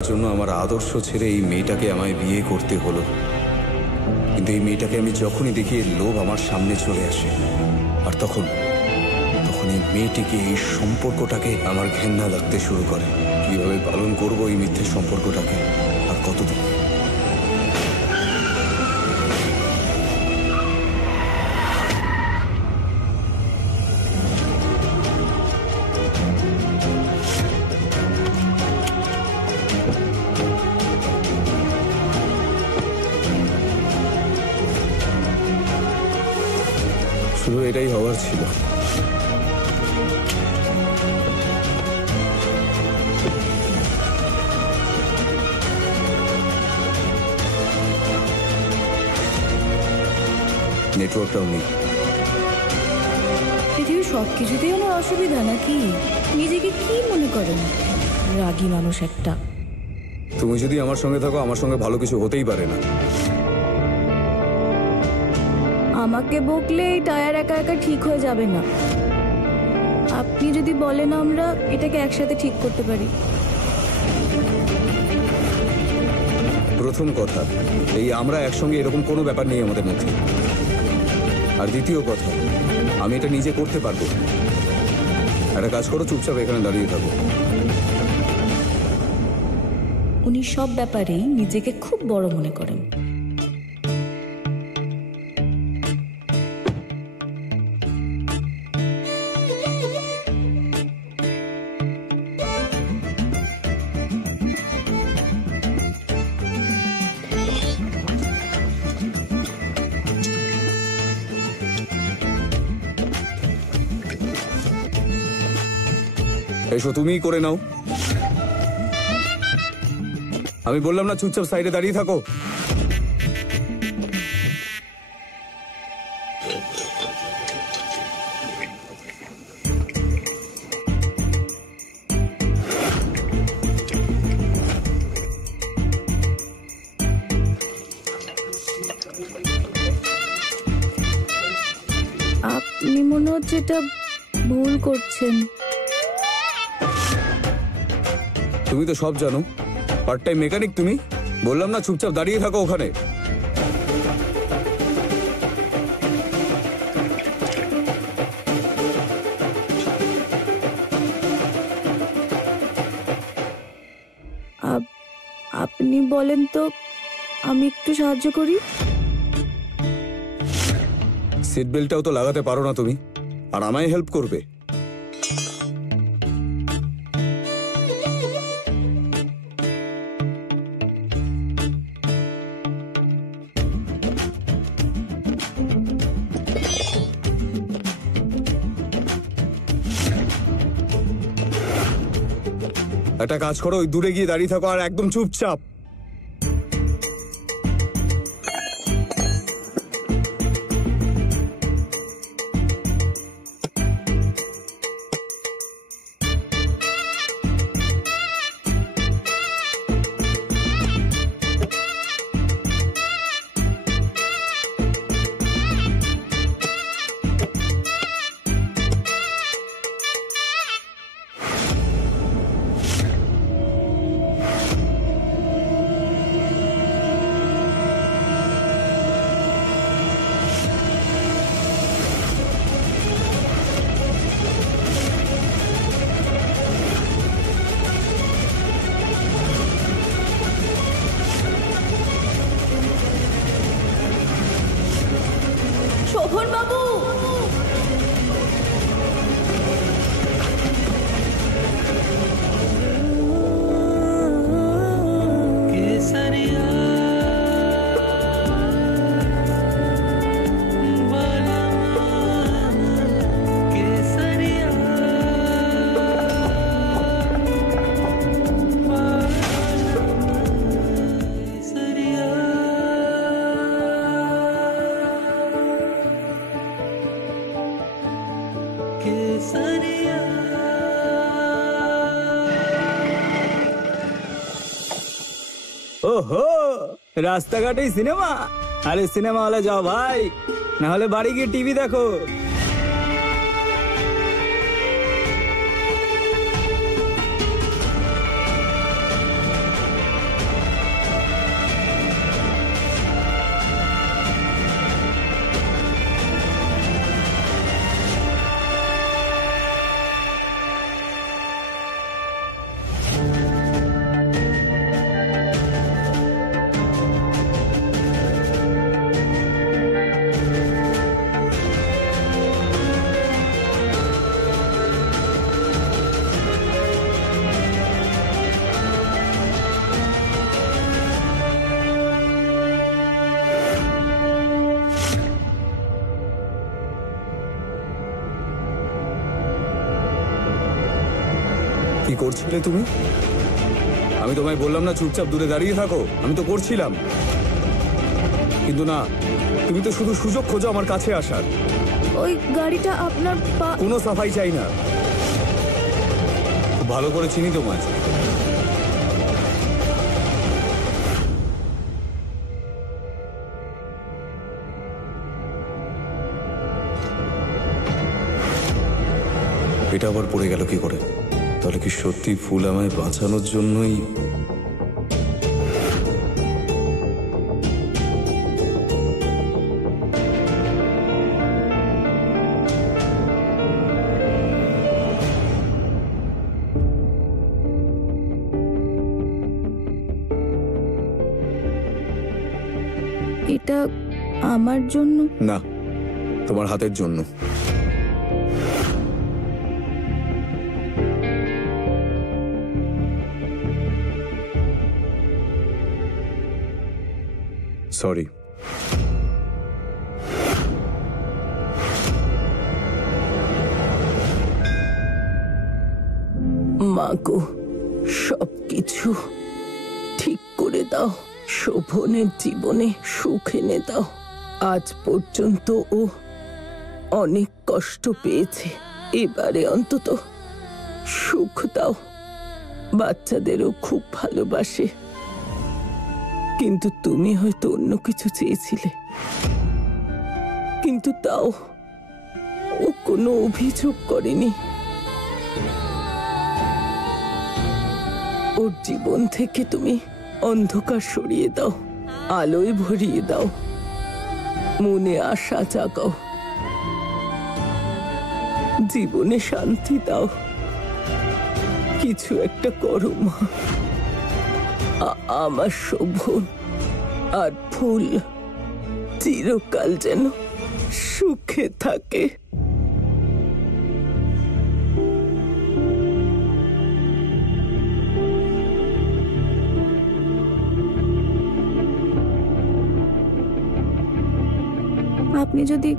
জন্য আমার আদর্শ ছেড়ে এই মেয়েটাকে আমায় বিয়ে করতে হলো। কিন্তু এই মেয়েটাকে আমি যখনই দেখি এর লোভ আমার সামনে চলে আসে, আর তখন এই মেয়েটিকে, এই সম্পর্কটাকে আমার ঘেন্না লাগতে শুরু করে। কিভাবে পালন করবো এই মিথ্যে সম্পর্কটাকে, আর কতদিন? শুধু এটাই হওয়ার ছিল। নেটওয়ার্কটাও নেই। পৃথিবীর সবকিছুতেই আমার অসুবিধা নাকি? নিজেকে কি মনে করেন? রাগী মানুষ একটা। তুমি যদি আমার সঙ্গে থাকো, আমার সঙ্গে ভালো কিছু হতেই পারে না। আমাকে বকলে এই টায়ার একা একা ঠিক হয়ে যাবে না। আপনি যদি বলেন আমরা এটাকে একসাথে ঠিক করতে পারি। প্রথম কথা, এই আমরা একসঙ্গে এরকম কোনো ব্যাপার নেই আমাদের মধ্যে। আর দ্বিতীয় কথা, আমি এটা নিজে করতে পারবো। একটা কাজ করো, চুপচাপ এখানে দাঁড়িয়ে থাকো। উনি সব ব্যাপারেই নিজেকে খুব বড় মনে করেন। এসো, তুমিই করে নাও। আমি বললাম না চুপচাপ সাইডে দাঁড়িয়ে থাকো। আপনি মনে হচ্ছে এটা ভুল করছেন। তুমি তো সব জানো, পার্ট টাইম মেকানিক তুমি। বললাম না চুপচাপ দাঁড়িয়ে থাকো ওখানে। আপনি বলেন তো আমি একটু সাহায্য করি। সিট বেল্টটাও তো লাগাতে পারো না তুমি, আর আমায় হেল্প করবে? একটা কাজ করো, ওই দূরে গিয়ে দাঁড়িয়ে থাকো আর একদম চুপচাপ। শোভন বাবু, ওহো, রাস্তাঘাটেই সিনেমা? আরে সিনেমা হলে যাও ভাই, না হলে বাড়ি গিয়ে টিভি দেখো। করছিলে তুমি? আমি তোমায় বললাম না চুপচাপ দূরে দাঁড়িয়ে থাকো, আমি তো করছিলাম। কিন্তু না, তুমি তো শুধু সুযোগ খোঁজো আমার কাছে আসার। ওই গাড়িটা আপনার কোনো সাফাই চাই না, খুব ভালো করে চিনি তোমায়। এটা আবার পড়ে গেল কি করে? তাহলে কি সত্যি ফুল আমায় বাঁচানোর জন্যই? এটা আমার জন্য না, তোমার হাতের জন্য। সরি। মাগো, সবকিছু ঠিক করে দাও, শোভনের জীবনে সুখ এনে দাও। আজ পর্যন্ত ও অনেক কষ্ট পেয়েছে, এবারে অন্তত সুখ দাও। বাচ্চাদেরও খুব ভালোবাসে, কিন্তু তুমি হয়তো অন্য কিছু চেয়েছিলে। কিন্তু তাও ও কোনো অভিযোগ করেনি। ওর জীবন থেকে তুমি অন্ধকার সরিয়ে দাও, আলোয় ভরিয়ে দাও, মনে আশা জাগাও, জীবনে শান্তি দাও। কিছু একটা করো মা। আমার শোভন আর ফুল চিরকাল যেন সুখে থাকে। আপনি যদি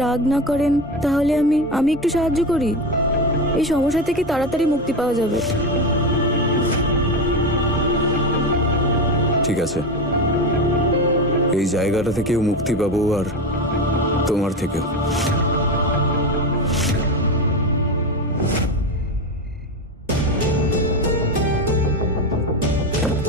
রাগ না করেন তাহলে আমি একটু সাহায্য করি। এই সমস্যা থেকে তাড়াতাড়ি মুক্তি পাওয়া যাবে। ঠিক আছে, এই জায়গাটা থেকেও মুক্তি পাবো, আর তোমার থেকেও।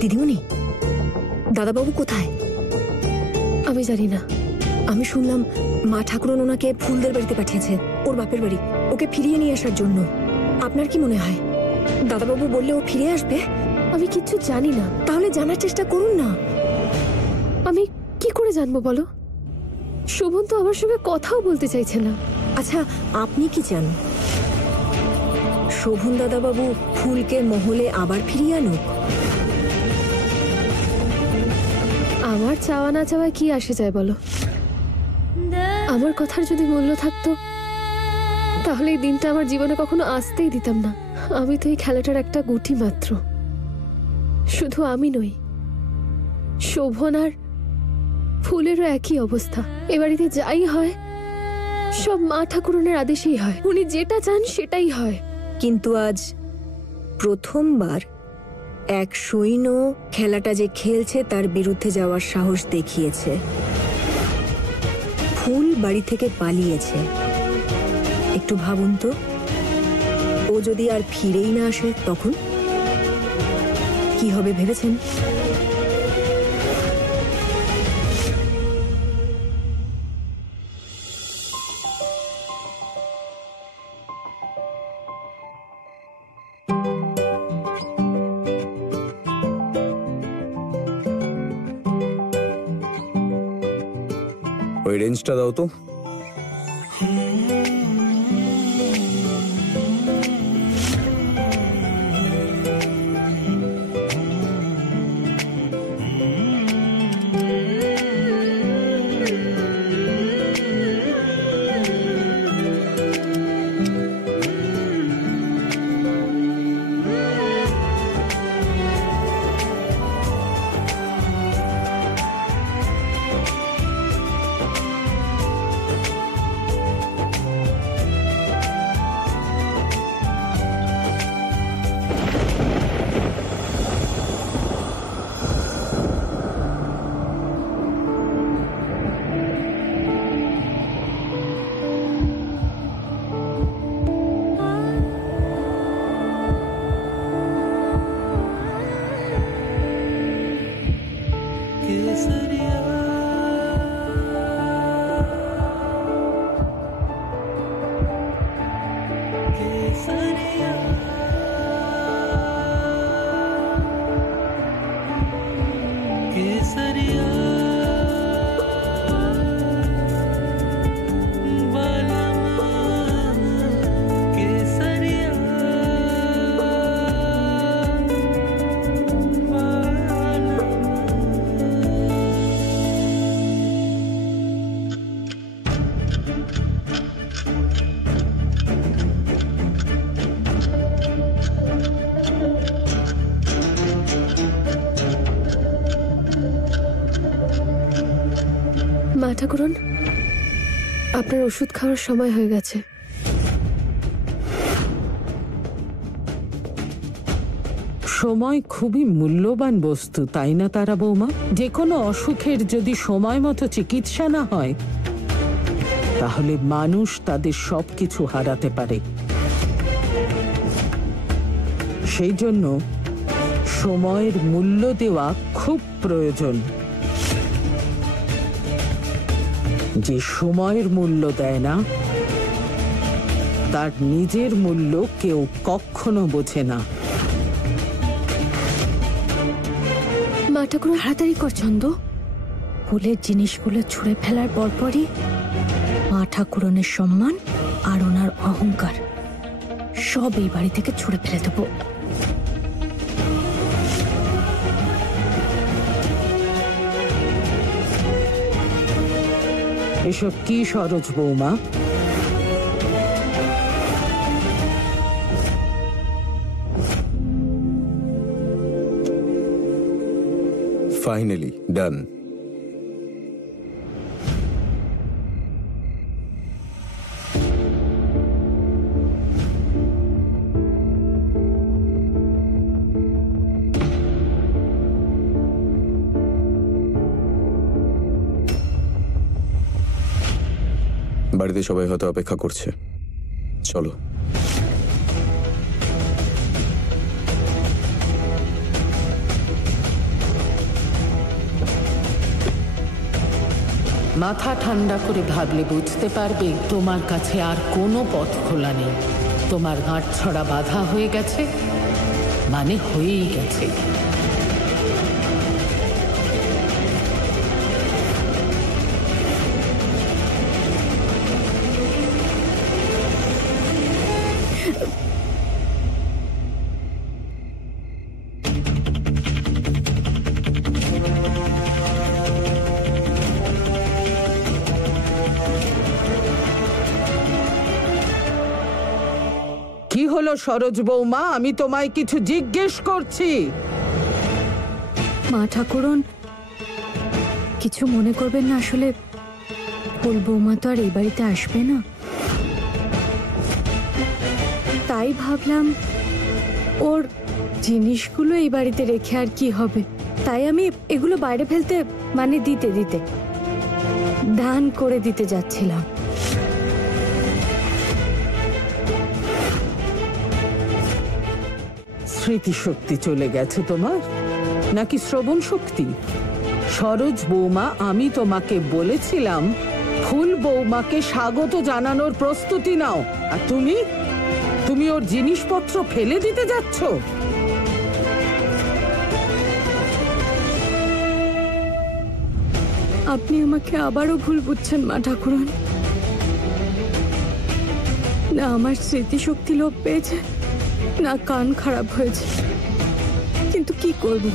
দিদিমণি, দাদাবাবু কোথায়? আমি জানি না। আমি শুনলাম মা ঠাকুরন ওনাকে ফুলদের বাড়িতে পাঠিয়েছে, ওর বাপের বাড়ি, ওকে ফিরিয়ে নিয়ে আসার জন্য। আপনার কি মনে হয় দাদাবাবু বললে ও ফিরে আসবে? আমি কিচ্ছু জানি না। তাহলে জানার চেষ্টা করুন না। আমি কি করে জানবো বলো? শোভন তো আমার সঙ্গে কথাও বলতে চাইছে না। আচ্ছা, আপনি কি চান শোভন দাদাবাবু ফুলকে মহলে আবার ফিরিয়ে আনুক? আমার চাওয়া না চাওয়ায় কি আসে যায় বলো? আমার কথার যদি মূল্য থাকতো তাহলে এই দিনটা আমার জীবনে কখনো আসতেই দিতাম না। আমি তো এই খেলাটার একটা গুটি মাত্র। শুধু আমি নই, শোভন আর ফুলেরও একই অবস্থা। এ বাড়িতে যাই হয় সব মা ঠাকুরনের আদেশেই হয়। উনি যেটা চান সেটাই হয়। কিন্তু আজ প্রথমবার এক সৈন্য খেলাটা যে খেলছে তার বিরুদ্ধে যাওয়ার সাহস দেখিয়েছে। ফুল বাড়ি থেকে পালিয়েছে। একটু ভাবুন তো, ও যদি আর ফিরেই না আসে তখন কি হবে ভেবেছেন? ওই রেঞ্জটা দাও তো। মা ঠাকুরন, আপনার ওষুধ খাওয়ার সময় হয়ে গেছে। সময় খুবই মূল্যবান বস্তু, তাই না তারা বৌমা? যে কোনো অসুখের যদি সময় মতো চিকিৎসা না হয় তাহলে মানুষ তাদের সবকিছু হারাতে পারে। সেই জন্য সময়ের মূল্য দেওয়া খুব প্রয়োজন। যে সময়ের মূল্য দেয় না তার নিজের মূল্য কেউ কখনো বোঝে না। মা ঠাকুরন, তাড়াতাড়ি কর ছন্দ। ফুলের জিনিসগুলো ছুঁড়ে ফেলার পরপরই মা ঠাকুরনের সম্মান আর ওনার অহংকার সব এই বাড়ি থেকে ছুঁড়ে ফেলে দেবো। এসব কি সরোজ বৌমা? ফাইনালি ডান। বাড়িতে সবাই হয়তো অপেক্ষা করছে, চলো। মাথা ঠান্ডা করে ভাবলে বুঝতে পারবে তোমার কাছে আর কোনো পথ খোলা নেই। তোমার গাঁটছড়া বাঁধা হয়ে গেছে, মানে হয়েই গেছে। কি হলো সরোজ বৌমা? আমি তোমায় কিছু জিজ্ঞেস করছি। মা ঠাকুরন, কিছু মনে করবেন না, আসলে ফুল বৌমা তো আর এই বাড়িতে আসবে না, তাই ভাবলাম ওর জিনিসগুলো এই বাড়িতে রেখে আর কি হবে, তাই আমি এগুলো বাইরে ফেলতে মানে দিতে দান করে দিতে যাচ্ছিলাম। স্মৃতিশক্তি চলে গেছে তোমার, নাকি শ্রবণ শক্তি? সরোজ বৌমা, আমি তোমাকে বলেছিলাম ফুল বৌমাকে স্বাগত জানানোর প্রস্তুতি নাও, আর তুমি ওর জিনিসপত্র ফেলে দিতে যাচ্ছ। আপনি আমাকে আবারও ভুল বুঝছেন মা ঠাকুরন। না আমার স্মৃতিশক্তি লোপ পেয়েছে, না কান খারাপ হয়েছে, কিন্তু কি করব,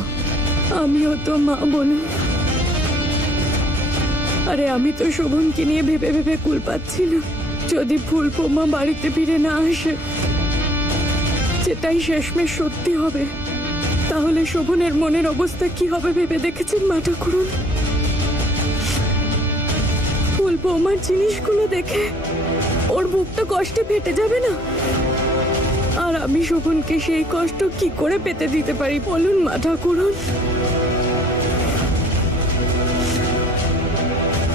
আমিও তো মা বলুন। আরে আমি তো শোভনকে নিয়ে ভেবে ভেবে কুল পাচ্ছি না। যদি ফুল বৌমা বাড়িতে ফিরে না আসে, যেটাই শেষমেশ সত্যি হবে, তাহলে শোভনের মনের অবস্থা কি হবে ভেবে দেখেছেন মা ঠাকুরন? ফুল বৌমার জিনিসগুলো দেখে ওর বুকটা কষ্টে ফেটে যাবে না? আর আমি শোভনকে সেই কষ্ট কি করে পেতে দিতে পারি বলুন মা ঠাকুরন?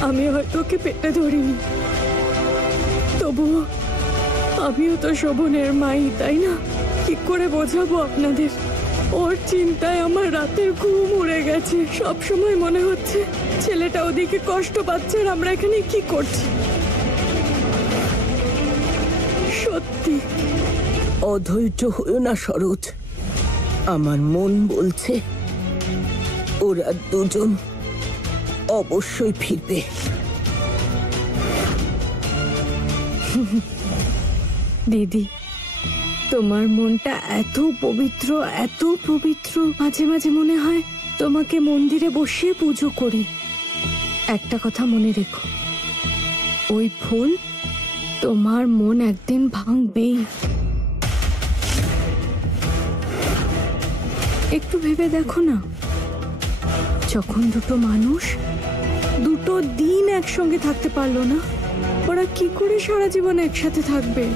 আমি হয়তো ওকে পেটে ধরিনি, তবুও আমিও তো শোভনের মাই, তাই না? কি করে বোঝাবো আপনাদের? ওর চিন্তায় আমার রাতের ঘুম উড়ে গেছে। সব সময় মনে হচ্ছে ছেলেটা ওদিকে কষ্ট পাচ্ছে আর আমরা এখানে কি করছি। সত্যি অধৈর্য হয়েও না সরোজ, আমার মন বলছে ওরা দুজন অবশ্যই ফিরবে। দিদি, তোমার মনটা এত পবিত্র, এত পবিত্র, মাঝে মাঝে মনে হয় তোমাকে মন্দিরে বসিয়ে পুজো করি। একটা কথা মনে রেখো, ওই ফুল তোমার মন একদিন ভাঙবেই। একটু ভেবে দেখো না, যখন দুটো মানুষ দুটো দিন একসঙ্গে থাকতে পারলো না, ওরা কি করে সারা জীবন একসাথে থাকবে?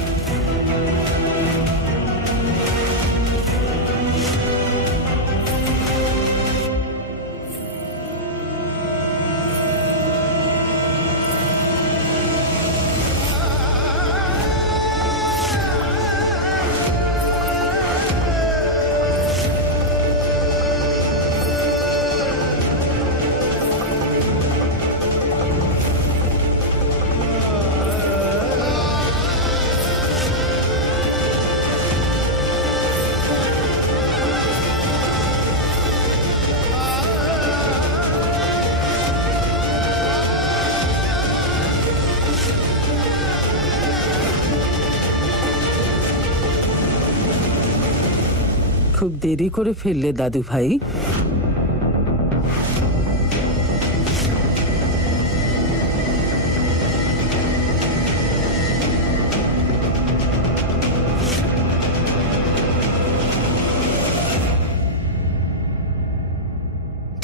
খুব দেরি করে ফেললে দাদু ভাই।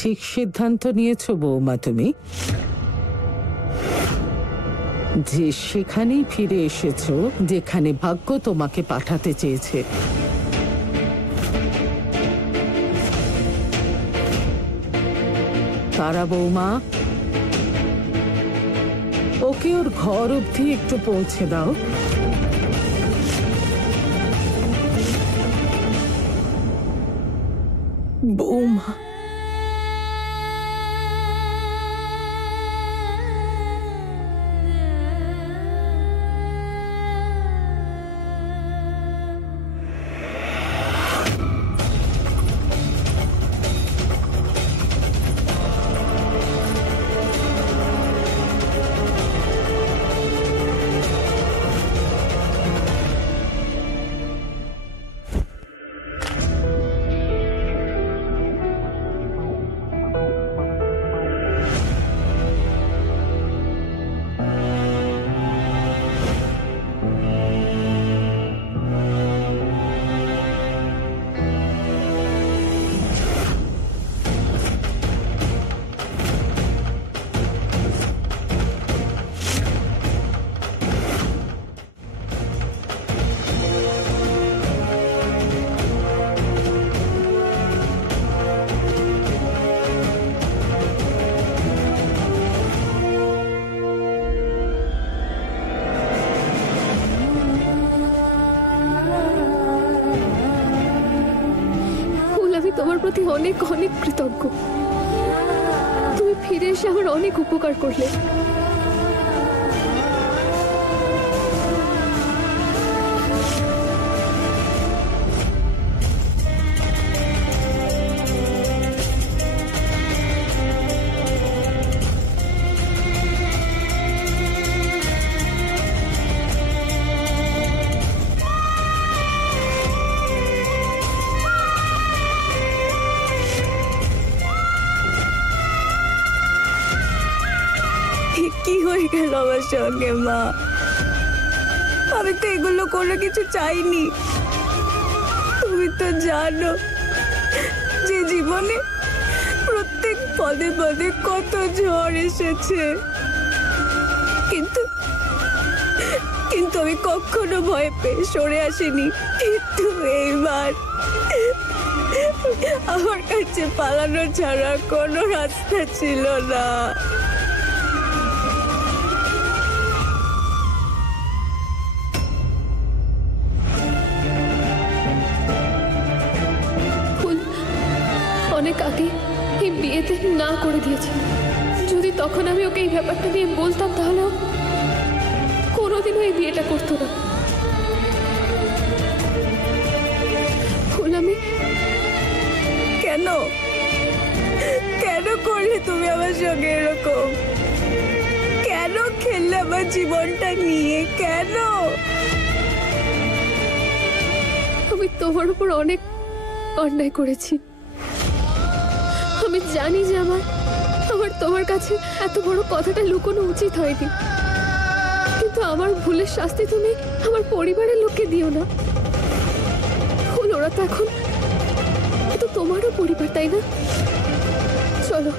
ঠিক সিদ্ধান্ত নিয়েছো বৌমা তুমি, যে সেখানেই ফিরে এসেছো যেখানে ভাগ্য তোমাকে পাঠাতে চেয়েছে। তারা বৌমা, ওকে ওর ঘর অবধি একটু পৌঁছে দাও। বৌমা, তোমার প্রতি অনেক অনেক কৃতজ্ঞ। তুমি ফিরে এসে আমার অনেক উপকার করলে। কি হয়ে গেল আমার সঙ্গে মা? আমি তো এগুলো কোনো কিছু চাইনি। তুমি তো জানো যে জীবনে প্রত্যেক পদে পদে কত ঝড় এসেছে, কিন্তু আমি কখনো ভয় পেয়ে সরে আসিনি। কিন্তু এইবার আমার কাছে পালানো ছাড়া কোনো রাস্তা ছিল না। বিয়েতে না করে দিয়েছিল। যদি তখন আমি ওকে এই ব্যাপারটা নিয়ে বলতাম তাহলে ও কোনোদিনও এই বিয়েটা করতো না। ফুল, আমি কেন কেন করলে তুমি আমার সঙ্গে এরকম? কেন খেললে আমার জীবনটা নিয়ে? কেন? আমি তোমার উপর অনেক অন্যায় করেছি। আমি জানি যে আমার তোমার কাছে এত বড় কথাটা লুকোনো উচিত হয়নি, কিন্তু আমার ভুলের শাস্তি তুমি আমার পরিবারের লোককে দিও না। ফুল, ওরা তো এখন তো তোমারও পরিবার, তাই না? চলো,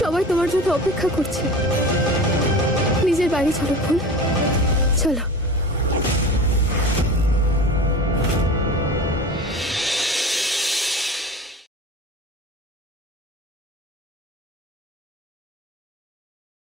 সবাই তোমার জন্য অপেক্ষা করছে। নিজের বাড়ি চলো ফুল, চলো।